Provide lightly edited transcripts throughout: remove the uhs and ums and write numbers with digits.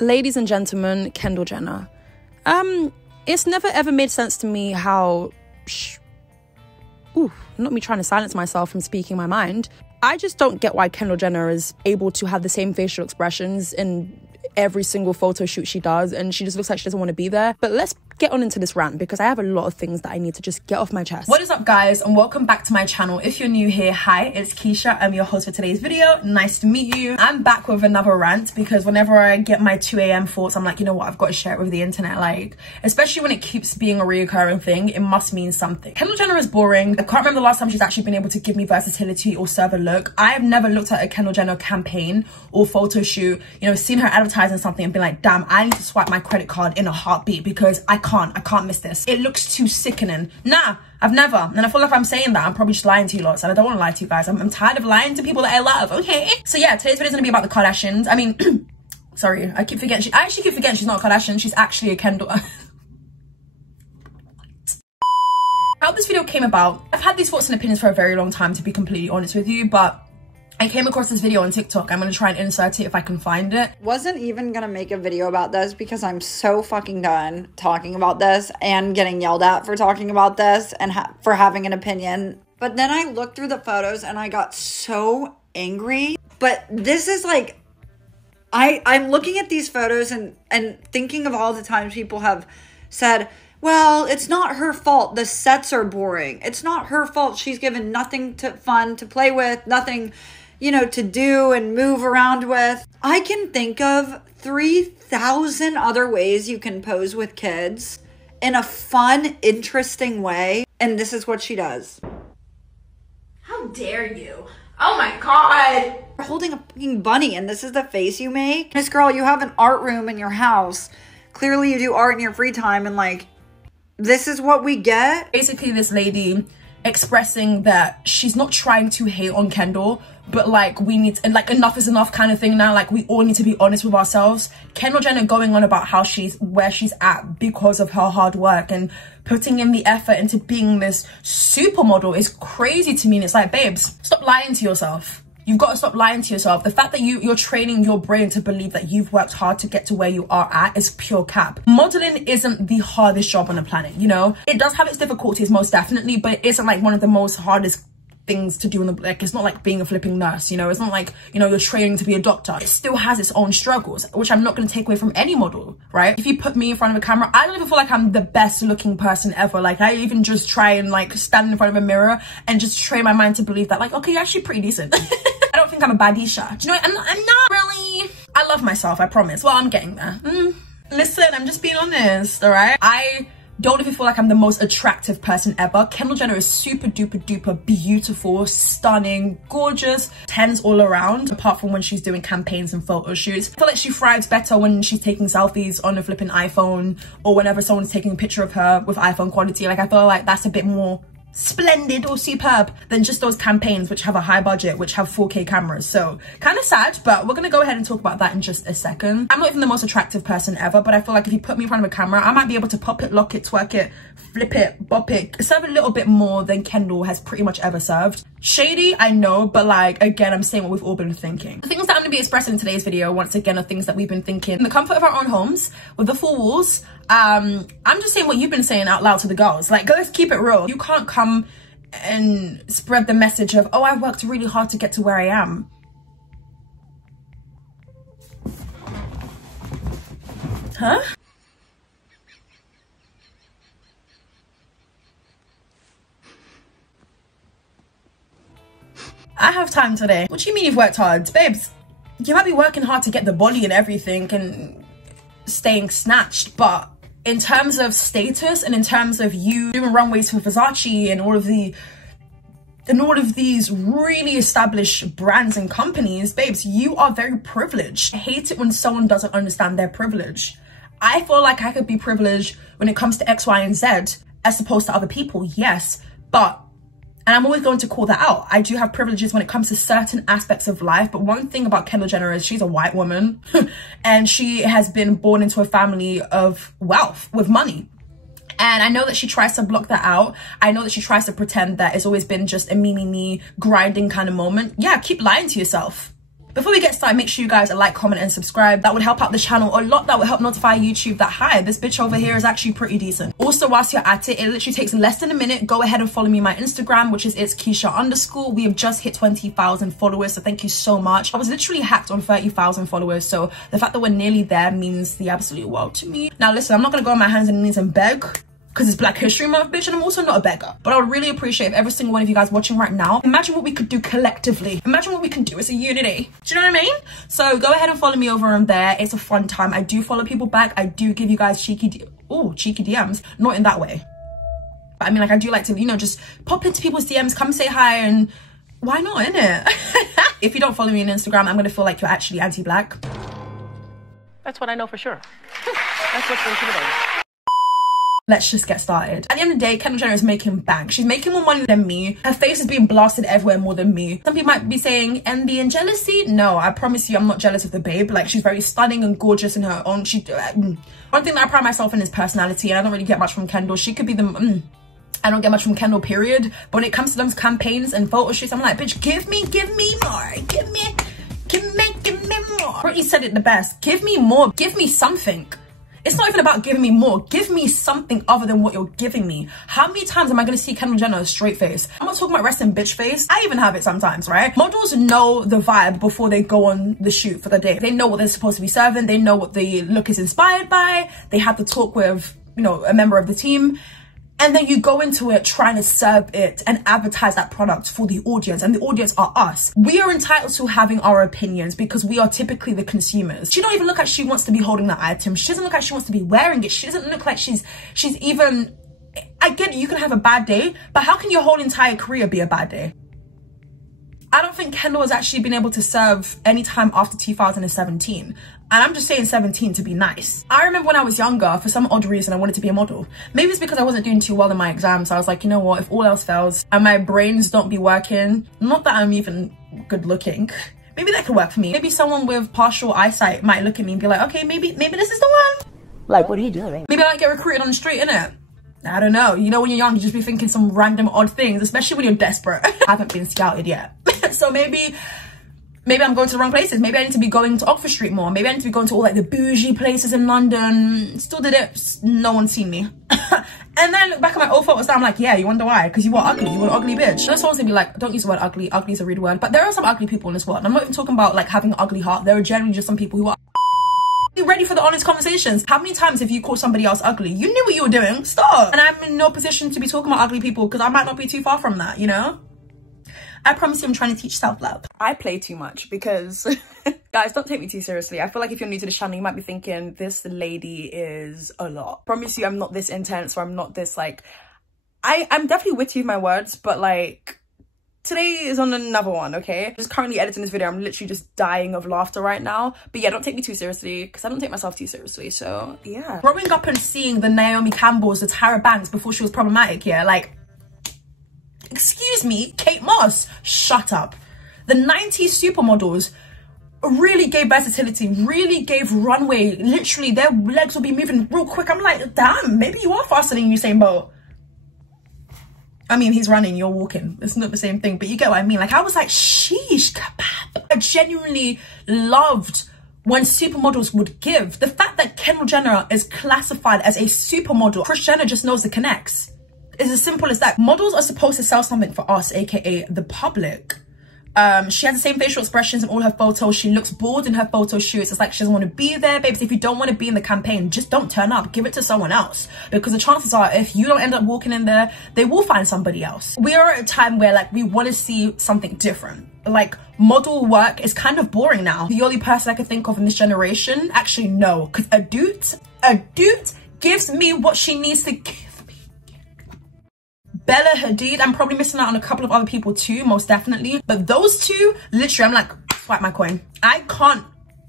Ladies and gentlemen, Kendall Jenner. It's never ever made sense to me how... not me trying to silence myself from speaking my mind. I just don't get why Kendall Jenner is able to have the same facial expressions in every single photo shoot she does, and she just looks like she doesn't want to be there. But let's get on into this rant because I have a lot of things that I need to just get off my chest. What is up, guys, and welcome back to my channel. If you're new here, hi, it's Keisha. I'm your host for today's video. Nice to meet you. I'm back with another rant because whenever I get my 2 a.m. thoughts, I'm like, you know what, I've got to share it with the internet. Like, especially when it keeps being a reoccurring thing, it must mean something. Kendall Jenner is boring. I can't remember the last time she's actually been able to give me versatility or serve a look. I have never looked at a Kendall Jenner campaign or photo shoot, you know, seen her advertising something and been like, damn, I need to swipe my credit card in a heartbeat because I can't miss this. It looks too sickening. Nah, I've never. And I feel like if I'm saying that, I'm probably just lying to you lots. And I don't want to lie to you guys. I'm tired of lying to people that I love, okay? So yeah, today's video is going to be about the Kardashians. I mean, sorry, I keep forgetting. I actually keep forgetting she's not a Kardashian. She's actually a Kendall. How this video came about, I've had these thoughts and opinions for a very long time, to be completely honest with you, but I came across this video on TikTok. I'm gonna try and insert it if I can find it. Wasn't even gonna make a video about this because I'm so fucking done talking about this and getting yelled at for talking about this and for having an opinion. But then I looked through the photos and I got so angry. But this is like, I'm looking at these photos and thinking of all the times people have said, well, it's not her fault. The sets are boring. It's not her fault. She's given nothing fun to play with, nothing, you know, to do and move around with. I can think of 3,000 other ways you can pose with kids in a fun, interesting way. And this is what she does. How dare you? Oh my God. You're holding a fucking bunny and this is the face you make? Miss girl, you have an art room in your house. Clearly you do art in your free time and like, this is what we get? Basically, this lady expressing that she's not trying to hate on Kendall, but like we need to, and like enough is enough kind of thing now. Like we all need to be honest with ourselves. Kendall Jenner going on about how she's where she's at because of her hard work and putting in the effort into being this supermodel is crazy to me. And it's like, babes, stop lying to yourself. You've got to stop lying to yourself. The fact that you're training your brain to believe that you've worked hard to get to where you are at is pure cap. Modeling isn't the hardest job on the planet, you know? It does have its difficulties, most definitely, but it isn't like one of the most hardest things to do in the, like, it's not like being a flipping nurse, you know? It's not like, you know, you're training to be a doctor. It still has its own struggles, which I'm not going to take away from any model, right? If you put me in front of a camera, I don't even feel like I'm the best looking person ever. Like I even just try and like stand in front of a mirror and just train my mind to believe that like, okay, you're actually pretty decent. I don't think I'm a baddisha. Do you know what? I'm not really. I love myself, I promise. Well, I'm getting there. Listen, I'm just being honest, all right? I don't even feel like I'm the most attractive person ever. Kendall Jenner is super duper duper beautiful, stunning, gorgeous, 10s all around, apart from when she's doing campaigns and photo shoots. I feel like she thrives better when she's taking selfies on a flipping iPhone or whenever someone's taking a picture of her with iPhone quality. Like I feel like that's a bit more splendid or superb than just those campaigns which have a high budget, which have 4K cameras. So kind of sad, but we're gonna go ahead and talk about that in just a second. I'm not even the most attractive person ever, but I feel like if you put me in front of a camera, I might be able to pop it, lock it, twerk it, flip it, bop it, serve a little bit more than Kendall has pretty much ever served. Shady, I know, but like, again, I'm saying what we've all been thinking. The things that I'm gonna be expressing in today's video, once again, are things that we've been thinking in the comfort of our own homes, with the four walls. I'm just saying what you've been saying out loud to the girls. Like, let's keep it real. You can't come and spread the message of, oh, I've worked really hard to get to where I am. Huh? I have time today. What do you mean you've worked hard? Babes, you might be working hard to get the body and everything and staying snatched, but in terms of status and in terms of you doing runways for Versace and all of these really established brands and companies, babes, you are very privileged. I hate it when someone doesn't understand their privilege. I feel like I could be privileged when it comes to X, Y, and Z as opposed to other people, yes, but, and I'm always going to call that out, I do have privileges when it comes to certain aspects of life. But one thing about Kendall Jenner is she's a white woman and she has been born into a family of wealth with money. And I know that she tries to block that out. I know that she tries to pretend that it's always been just a me grinding kind of moment. Yeah, keep lying to yourself. Before we get started, make sure you guys like, comment, and subscribe. That would help out the channel a lot. That would help notify YouTube that, hi, this bitch over here is actually pretty decent. Also, whilst you're at it literally takes less than a minute. Go ahead and follow me on my Instagram, which is it's Keisha_. We have just hit 20,000 followers, so thank you so much. I was literally hacked on 30,000 followers, so the fact that we're nearly there means the absolute world to me. Now, listen, I'm not gonna go on my hands and knees and beg, because it's Black History Month, bitch, and I'm also not a beggar. But I would really appreciate if every single one of you guys watching right now, imagine what we could do collectively. Imagine what we can do as a unity. Do you know what I mean? So go ahead and follow me over on there. It's a fun time. I do follow people back. I do give you guys cheeky DMs. Not in that way. But I mean, like, I do like to, you know, just pop into people's DMs, come say hi, and why not, innit? If you don't follow me on Instagram, I'm gonna feel like you're actually anti-Black. That's what I know for sure. That's what's for sure. Let's just get started. At the end of the day, Kendall Jenner is making bank. She's making more money than me. Her face is being blasted everywhere more than me. Some people might be saying envy and jealousy. No, I promise you I'm not jealous of the babe. Like, she's very stunning and gorgeous in her own. One thing that I pride myself in is personality, and I don't really get much from Kendall. She could be the I don't get much from Kendall, period. But when it comes to those campaigns and photo shoots, I'm like, bitch, give me more. Give me more. Britney said it the best. Give me more. Give me something. It's not even about giving me more. Give me something other than what you're giving me. How many times am I going to see Kendall Jenner straight face? I'm not talking about resting bitch face. I even have it sometimes, right? Models know the vibe before they go on the shoot for the day. They know what they're supposed to be serving. They know what the look is inspired by. They have to talk with, you know, a member of the team. And then you go into it trying to serve it and advertise that product for the audience, and the audience are us. We are entitled to having our opinions because we are typically the consumers. She don't even look like she wants to be holding that item. She doesn't look like she wants to be wearing it. She doesn't look like she's even, I get it, you can have a bad day, but how can your whole entire career be a bad day? I don't think Kendall has actually been able to serve any time after 2017. And I'm just saying 17 to be nice. I remember when I was younger, for some odd reason, I wanted to be a model. Maybe it's because I wasn't doing too well in my exams. So I was like, you know what, if all else fails and my brains don't be working, not that I'm even good looking, maybe that could work for me. Maybe someone with partial eyesight might look at me and be like, okay, maybe this is the one. Like, what are you doing? Maybe I might get recruited on the street, innit? I don't know. You know, when you're young, you just be thinking some random odd things, especially when you're desperate. I haven't been scouted yet. So maybe I'm going to the wrong places. Maybe I need to be going to Oxford Street more. Maybe I need to be going to all like the bougie places in London. Still did it. No one's seen me. And then I look back at my old photos now, I'm like, yeah, you wonder why? Because you were ugly. You were an ugly bitch. And someone's gonna be like, don't use the word ugly. Ugly is a rude word. But there are some ugly people in this world. And I'm not even talking about like having an ugly heart. There are generally just some people who are ready for the honest conversations. How many times have you called somebody else ugly? You knew what you were doing. Stop. And I'm in no position to be talking about ugly people because I might not be too far from that, you know? I promise you I'm trying to teach self-love. I play too much because, guys, don't take me too seriously. I feel like if you're new to the channel, you might be thinking, this lady is a lot. Promise you I'm not this intense, or I'm not this, like, I'm definitely witty with my words, but like, today is on another one, okay? I'm just currently editing this video. I'm literally just dying of laughter right now. But yeah, don't take me too seriously because I don't take myself too seriously, so yeah. Growing up and seeing the Naomi Campbells, the Tyra Banks before she was problematic, yeah, like, excuse me, Kate Moss, shut up. The 90s supermodels really gave versatility, really gave runway. Literally, their legs will be moving real quick. I'm like, damn, maybe you are faster than Usain Bolt. I mean, he's running, you're walking. It's not the same thing, but you get what I mean. Like, I was like, sheesh, kebab. I genuinely loved when supermodels would give. The fact that Kendall Jenner is classified as a supermodel, Kris Jenner just knows the connects. It's as simple as that. Models are supposed to sell something for us, aka the public. She has the same facial expressions in all her photos. She looks bored in her photo shoots. It's like she doesn't want to be there. Babes, if you don't want to be in the campaign, just don't turn up. Give it to someone else. Because the chances are, if you don't end up walking in there, they will find somebody else. We are at a time where like we want to see something different. Like, model work is kind of boring now. The only person I could think of in this generation, actually no, because a dude gives me what she needs to give. Bella Hadid, I'm probably missing out on a couple of other people too, most definitely. But those two, literally, I'm like, swipe my coin. I can't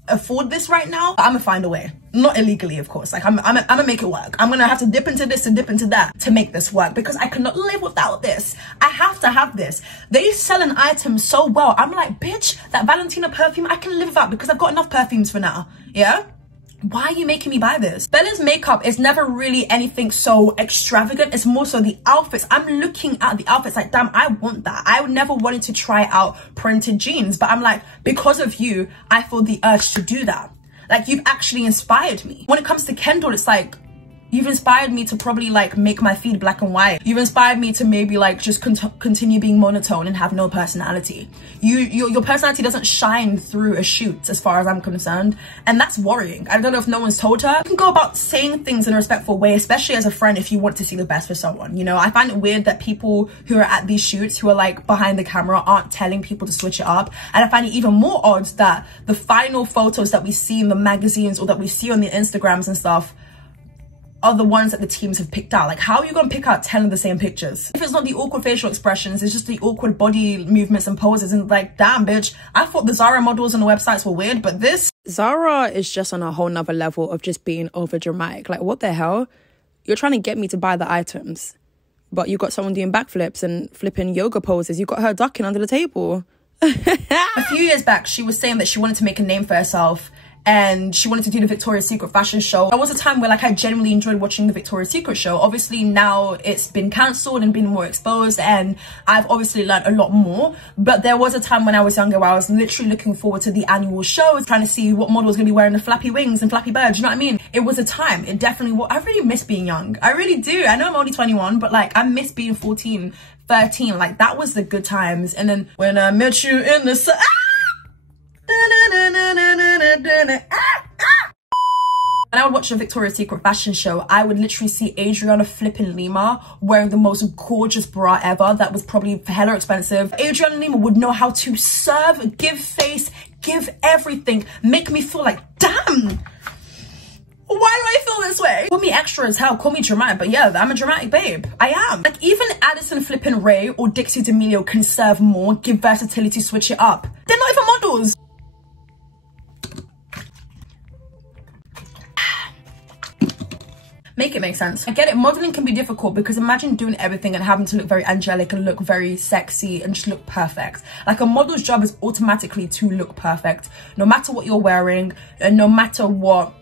afford this right now, but I'm gonna find a way. Not illegally, of course. Like, I'm gonna make it work. I'm gonna have to dip into this and dip into that to make this work because I cannot live without this. I have to have this. They sell an item so well. I'm like, bitch, that Valentina perfume, I can live without because I've got enough perfumes for now. Yeah? why are you making me buy this? Bella's makeup is never really anything so extravagant. It's more so the outfits. I'm looking at the outfits like, damn, I want that. I never wanted to try out printed jeans, but I'm like, because of you, I feel the urge to do that. Like, you've actually inspired me. When it comes to Kendall, it's like, you've inspired me to probably like make my feed black and white. You've inspired me to maybe like just continue being monotone and have no personality. Your personality doesn't shine through a shoot as far as I'm concerned. And that's worrying. I don't know if no one's told her. You can go about saying things in a respectful way, especially as a friend, if you want to see the best for someone. You know, I find it weird that people who are at these shoots, who are like behind the camera, aren't telling people to switch it up. And I find it even more odd that the final photos that we see in the magazines or that we see on the Instagrams and stuff are the ones that the teams have picked out. Like, how are you gonna pick out 10 of the same pictures? If it's not the awkward facial expressions, it's just the awkward body movements and poses, and like, damn, bitch, I thought the Zara models on the websites were weird, but this... Zara is just on a whole nother level of just being over dramatic. Like, what the hell? You're trying to get me to buy the items, but you got someone doing backflips and flipping yoga poses. You got her ducking under the table. A few years back, she was saying that she wanted to make a name for herself and she wanted to do the Victoria's Secret fashion show. There was a time where like I genuinely enjoyed watching the Victoria's Secret show. Obviously now it's been cancelled and been more exposed, and I've obviously learned a lot more. But there was a time when I was younger where I was literally looking forward to the annual show, trying to see what model was going to be wearing the flappy wings and flappy birds. You know what I mean? It was a time. It definitely was. I really miss being young. I really do. I know I'm only 21, but like I miss being 14, 13. Like that was the good times. And then when I met you in the sun. When I would watch a Victoria's Secret fashion show, I would literally see Adriana flipping Lima wearing the most gorgeous bra ever that was probably hella expensive. Adriana Lima would know how to serve, give face, give everything, make me feel like, damn, why do I feel this way? Call me extra as hell, call me dramatic, but yeah, I'm a dramatic babe. I am. Like, even Addison flipping Ray or Dixie D'Amelio can serve more, give versatility, switch it up. They're not even models. Make it make sense. I get it, modeling can be difficult because imagine doing everything and having to look very angelic and look very sexy and just look perfect. Like, a model's job is automatically to look perfect. No matter what you're wearing and no matter what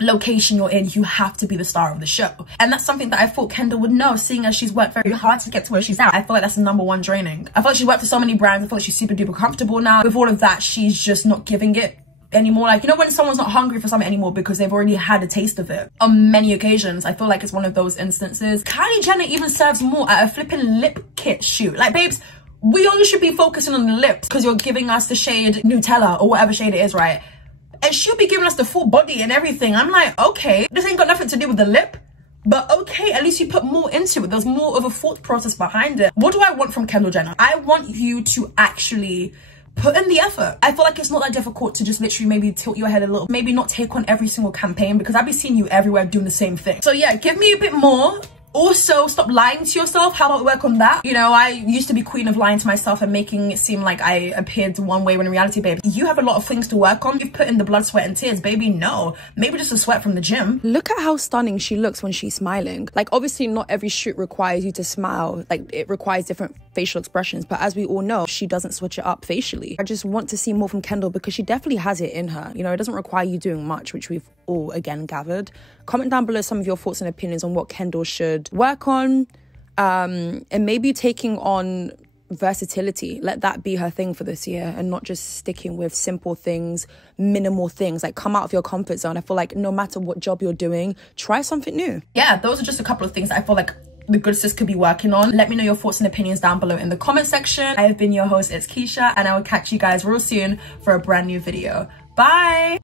location you're in, you have to be the star of the show. And that's something that I thought Kendall would know, seeing as she's worked very hard to get to where she's at. I feel like that's the #1 draining. I feel like she's worked for so many brands. I feel like she's super duper comfortable now. With all of that, she's just not giving it anymore. Like, you know when someone's not hungry for something anymore because they've already had a taste of it on many occasions? I feel like it's one of those instances. Kylie Jenner even serves more at a flipping lip kit shoot. Like, babes, we only should be focusing on the lips because you're giving us the shade Nutella or whatever shade it is, right? And she'll be giving us the full body and everything. I'm like, okay, this ain't got nothing to do with the lip, but okay, at least you put more into it. There's more of a thought process behind it. What do I want from Kendall Jenner? I want you to actually put in the effort. I feel like it's not that difficult to just literally maybe tilt your head a little, maybe not take on every single campaign, because I've been seeing you everywhere doing the same thing. So yeah, give me a bit more. Also, stop lying to yourself. How about we work on that? You know, I used to be queen of lying to myself and making it seem like I appeared one way when in reality, babe, you have a lot of things to work on. You've put in the blood, sweat and tears, baby. No, maybe just a sweat from the gym. Look at how stunning she looks when she's smiling. Like, obviously not every shoot requires you to smile. Like, it requires different facial expressions, but as we all know, she doesn't switch it up facially. I just want to see more from Kendall because she definitely has it in her. You know, it doesn't require you doing much, which we've all again gathered. Comment down below some of your thoughts and opinions on what Kendall should work on, and maybe taking on versatility. Let that be her thing for this year and not just sticking with simple things, minimal things. Like, come out of your comfort zone. I feel like no matter what job you're doing, try something new. Yeah, those are just a couple of things that I feel like the good sis could be working on. Let me know your thoughts and opinions down below in the comment section. I have been your host, it's Keisha, and I will catch you guys real soon for a brand new video. Bye.